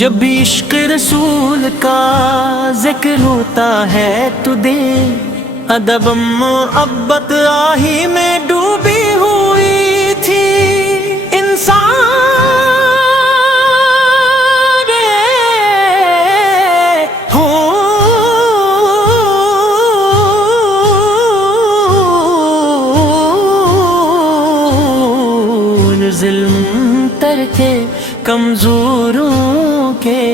جب بھی عشق رسول کا ذکر ہوتا ہے تو دل ادب محبت آہی میں ڈوبی ہوئی تھی انسان ظلم ترکے کمزوروں کے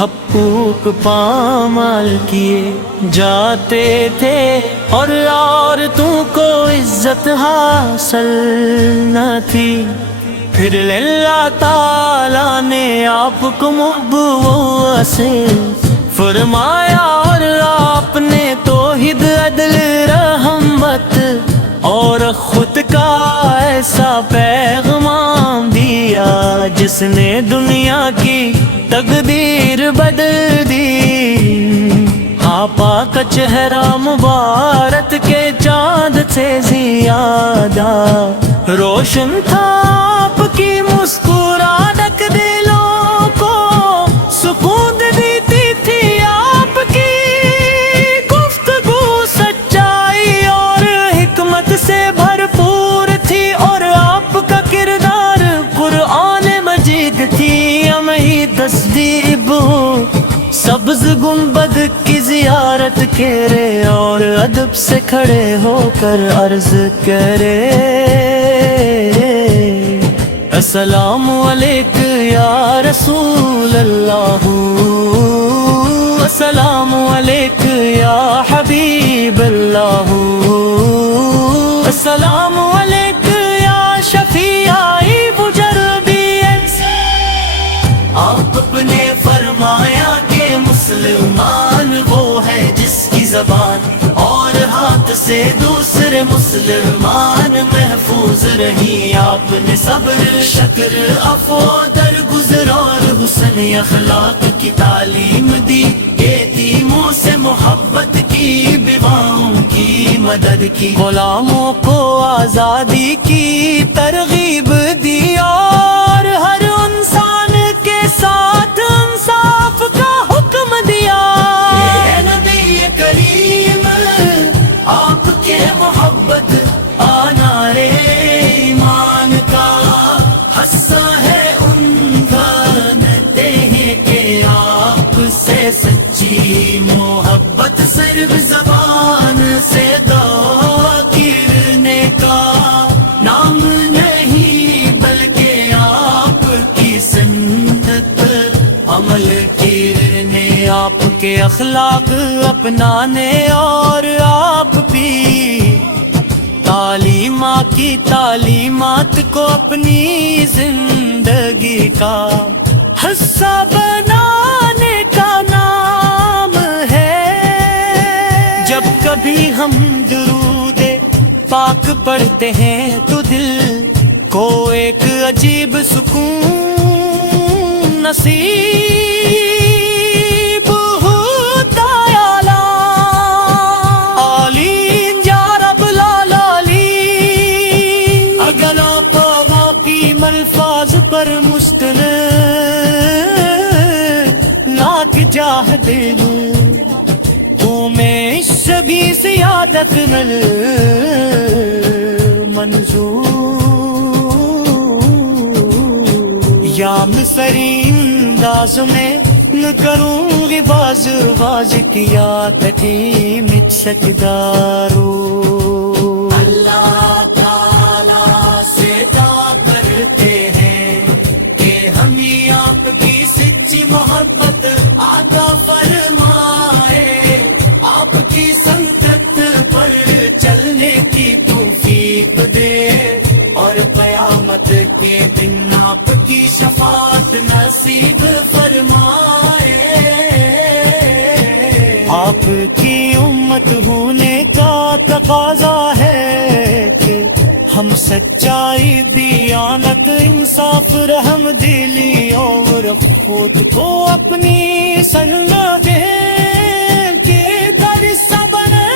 حقوق پامال کیے جاتے تھے اور عورتوں کو عزت حاصل نہ تھی، پھر اللہ تعالیٰ نے آپ کو محبوب سے فرمایا اور آپ نے توحید عدل رحمت اور خود کا ایسا پیغام دیا جس نے دنیا کی تقدیر بدل دی۔ آپا کا چہرہ مبارک کے چاند سے زیادہ روشن تھا، آپ کی مسکراہٹ دلوں کو سکون دیتی تھی، آپ کی گفتگو سچائی اور حکمت سے بھرپور تھی، اور آپ کا کردار قرآن مجید تھی۔ ہمیں تصدیق سبز گنبد کی زیارت کرے اور ادب سے کھڑے ہو کر عرض کرے، السلام علیکم یا رسول اللہ، السلام علیکم یا حبیب اللہ، السلام علیکم یا شفیع مجربین۔ آپ نے فرمایا کہ مسلمان وہ ہے جس کی زبان اور ہاتھ سے دوسرے مسلمان محفوظ رہی، آپ نے صبر شکر عفو درگزر اور حسن اخلاق کی تعلیم دی، یتیموں سے محبت کی، بیواؤں کی مدد کی، غلاموں کو آزادی کی ترغیب دی، اور ہر انسان کے ساتھ انصاف کا حکم دیا۔ اے نبی کریم آپ کے محبت آنارے ایمان کا حصہ ہے، ان جانتے ہیں کہ آپ سے سچی محبت صرف زبان سے گرنے کا نام نہیں، بلکہ آپ کی سنت عمل کرنے، آپ کے اخلاق اپنانے، اور آپ بھی تعلیمات کی تعلیمات کو اپنی زندگی کا حصہ بنانے کا نام ہے۔ جب کبھی ہم درود پاک پڑھتے ہیں تو دل کو ایک عجیب سکون نصیب ہوتا ہے۔ آلین یا رب العالمین، اگر آپ باقی الفاظ پر مشتمل لاکھ جاہ دلوں تو میں شبی سیادت نل منظور یا مصری انداز میں نہ کروں گی باز باز کیا تکی مت سکدارو۔ اللہ تعالیٰ سے دعا کرتے ہیں کہ ہمیں آپ کی سچی محبت عطا فرمائے، آپ کی سنت پر چلنے کی توفیق دے، اور قیامت کے دن آپ کی شفاعت نصیب فرمائے۔ آپ کی امت ہونے کا تقاضا ہے کہ ہم سچائی، دیانت، انصاف، رحم دلی اور خود کو اپنی سننا دیں کہ درسہ بنے،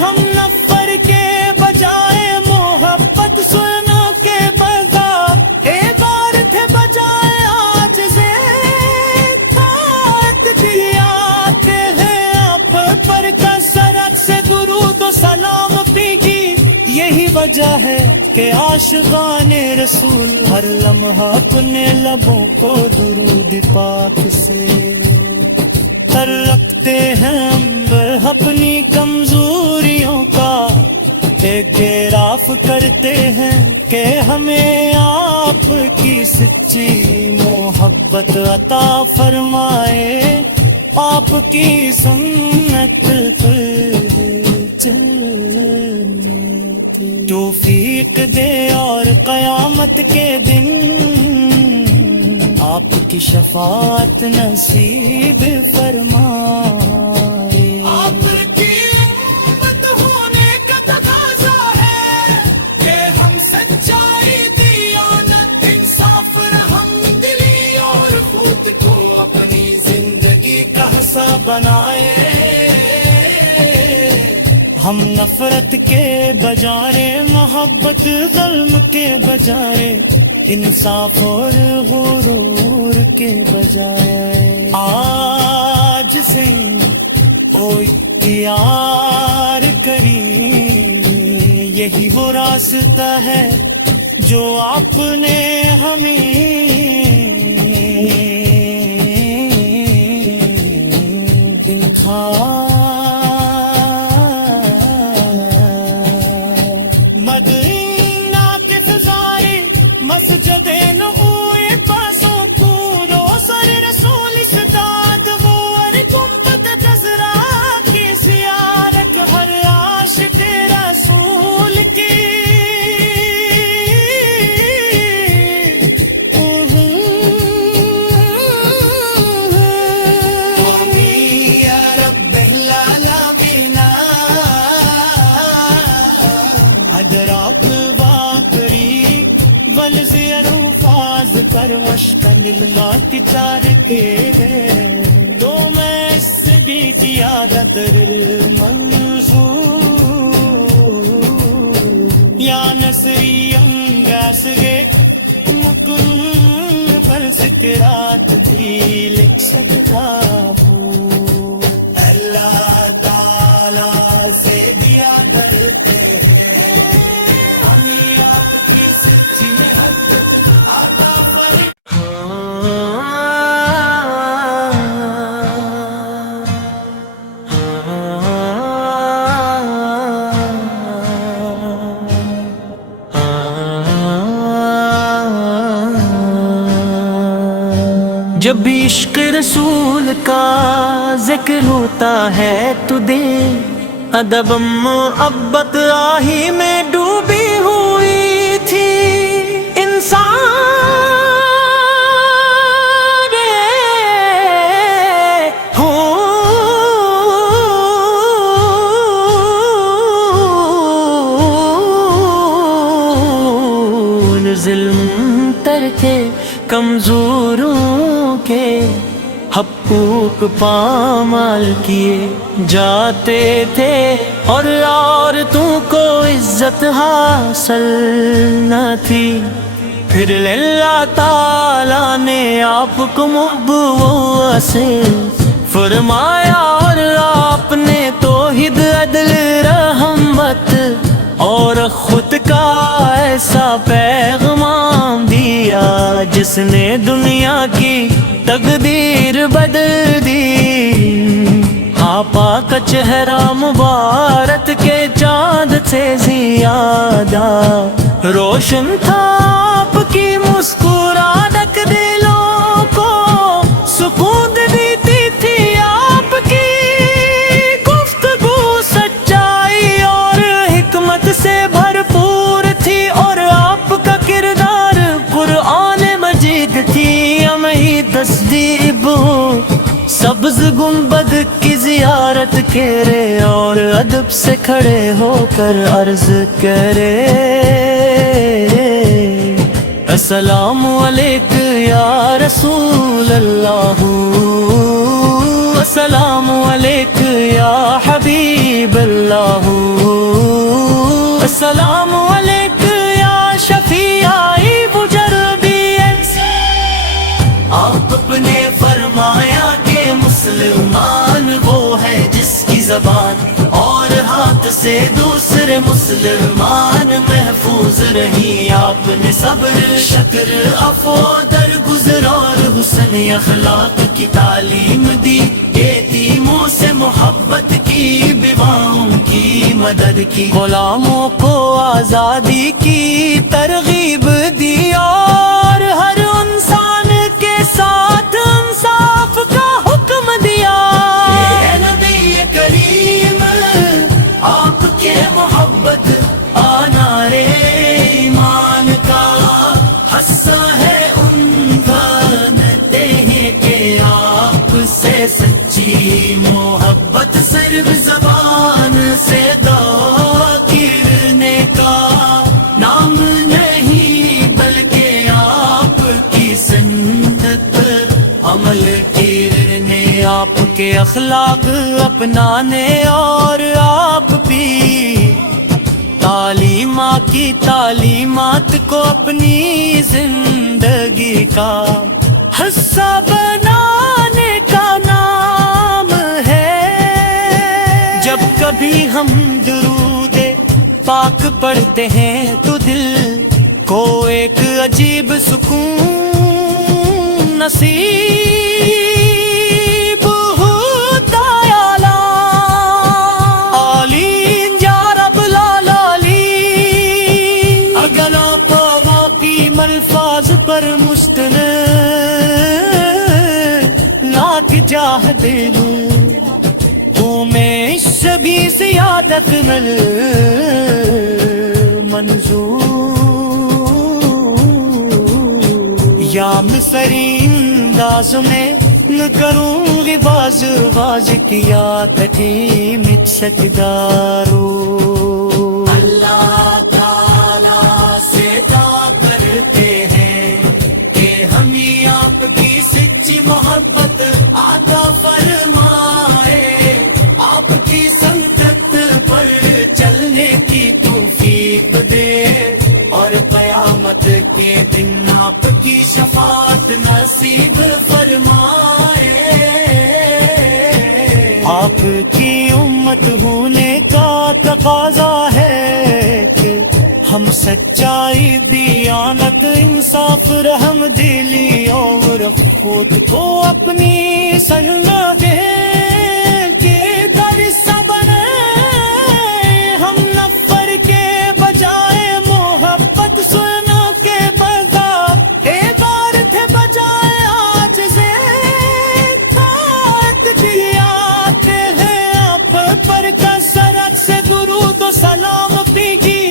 ہم نفر کے بجائے محبت سننا کے بغیر عبارت بجائے آج سے کہ عاشقان رسول ہر لمحہ اپنے لبوں کو درود پاک سے تر رکھتے ہیں، ہم اپنی کمزوریوں کا اعتراف کرتے ہیں کہ ہمیں آپ کی سچی محبت عطا فرمائے، آپ کی سنت پر چلنے کی توفیق دے اور قیامت کے دن آپ کی شفاعت نصیب فرمائے۔ آپ کی امت ہونے کا تقاضا ہے کہ ہم سچائی، دیانت، انصاف، رحم دلی اور خود کو اپنی زندگی کا حصہ بنائے۔ ہم نفرت کے بجائے، محبت ظلم کے بجائے، انصاف اور غرور کے بجائے آج سے او اختیار کریں، یہی وہ راستہ ہے جو آپ نے ہمیں دکھایا۔ مسجد نبوی پاسوں پورو سر رسول استاد غور گنبد جزرا کی زیارت ہر عاشق رسول کی۔ یا رب العالمین ادراک پر مشکن المات چار کے دو میں اس بھی قیادت منظور یا نصری انگاس گے مکرم پر سکرات بھی لکھ سکتا ہوں۔ اللہ تعالیٰ سے دیا کرتے ہیں ہمیں آپ کی سچی محبت عطا فرمائے۔ جب بھی عشق رسول کا ذکر ہوتا ہے تو دے ادب محبت آہی میں ڈوبی ہوئی تھی انسان ظلم ترکے کمزوروں کے حقوق پامال کیے جاتے تھے اور عورتوں کو عزت حاصل نہ تھی، پھر اللہ تعالیٰ نے آپ کو محبوب سے فرمایا اور آپ نے توحید عدل رحمت اور خود کا ایسا پیغام دیا جس نے دنیا کی تقدیر بدل دی۔ آپا کا چہرہ مبارک کے چاند سے زیادہ روشن تھا، آپ کی مسکراہٹ دلوں کو سکون دیتی تھی، آپ کی گفتگو سچائی اور حکمت سے بھرپور تھی اور آپ کا کردار قرآن مجید تھی۔ ہمیں تصدیب سبز گنبد کی زیارت کرے اور ادب سے کھڑے ہو کر عرض کرے، السلام علیکم یا رسول اللہ، السلام علیکم یا حبیب اللہ، السلام علیکم یا شفیع مجربین۔ آپ نے فرمایا کہ مسلمان وہ ہے جس کی زبان اور ہاتھ سے دور دوسرے مسلمان محفوظ رہی آپ نے صبر شکر عفو درگزر اور حسن اخلاق کی تعلیم دی، یتیموں سے محبت کی، بیواؤں کی مدد کی، غلاموں کو آزادی کی ترغیب دی، اور ہر انسان کے ساتھ انصاف کا حکم دیا۔ اے نبی کریم آپ کے محبت آنا رے ایمان کا حصہ ہے، ان جانتے ہیں کہ آپ سے سچی محبت صرف زبان سے گرنے کا نام نہیں، بلکہ آپ کی سنت عمل کرنے، آپ کے اخلاق اپنانے، اور آپ بھی تعلیمات کو اپنی زندگی کا حصہ بنانے کا نام ہے۔ جب کبھی ہم درود پاک پڑھتے ہیں تو دل کو ایک عجیب سکون نصیب پر مستند لاکھ جاہ دے دوں تو میں اس سے بھی زیادہ کنل منظور، یا مصری انداز میں نہ کروں گی باز کیا تٹھی مجھ سکدارو۔ اللہ تعالیٰ سے دعا کرتے ہیں کہ ہمیں آپ کی سچی محبت عطا فرمائے، آپ کی سنت پر چلنے کی توفیق دے، اور قیامت کے دن آپ کی شفاعت نصیب فرمائے۔ آپ کی امت ہونے کا تقاضا ہے کہ ہم سچائی، دیانت، انصاف، رحم دلی اور خود کو اپنی سلنا دیں کہ درسہ بنے، ہم نفر کے بجائے محبت سننا کے بغیر عبارت ہے، بجائے آج سے اطاعت کی آتے ہیں، آپ پر کثرت سے درود و سلام پیگی۔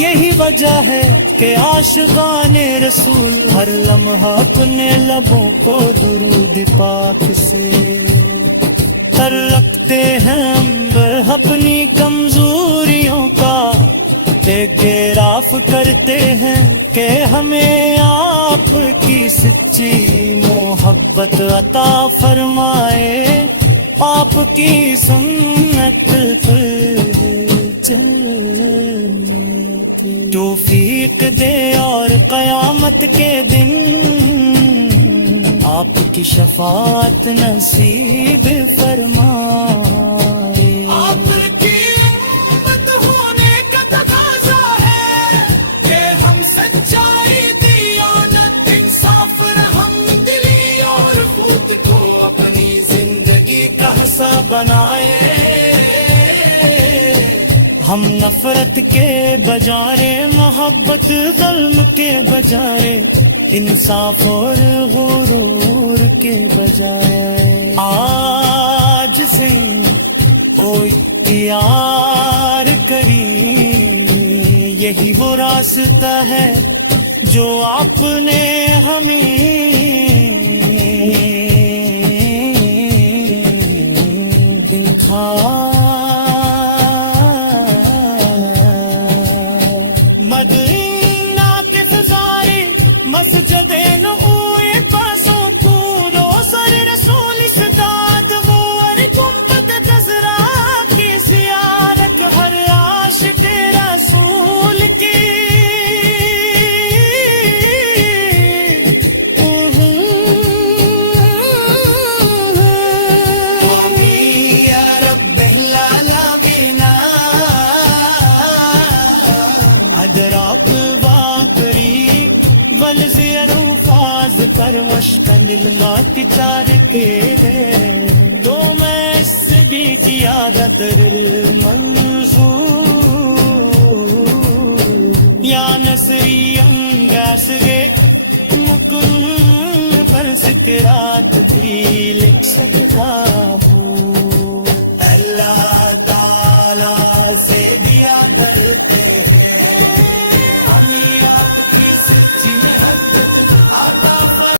یہی وجہ ہے کہ عاشقان رسول ہر لمحہ اپنے لبوں کو درود پاک سے تر رکھتے ہیں، اپنی کمزوریوں کا اعتراف کرتے ہیں کہ ہمیں آپ کی سچی محبت عطا فرمائے، آپ کی سنت پر چلنے کی توفیق دے، اور قیامت کے دن آپ کی شفاعت نصیب فرمائے۔ آپ کی امت ہونے کا تقاضا ہے کہ ہم سچائی، دیانت، انصاف، رحم دلی اور خود کو اپنی زندگی کا حصہ بنائے، ہم نفرت کے بجائے محبت، ظلم کے بجائے انصاف اور غرور کے بجائے آج سے کوئی اختیار کری، یہی وہ راستہ ہے جو آپ نے ہمیں دکھایا۔ مشتن الماتچار کے دو میں اس بھی قیادت منظور یا نصری انگاس گے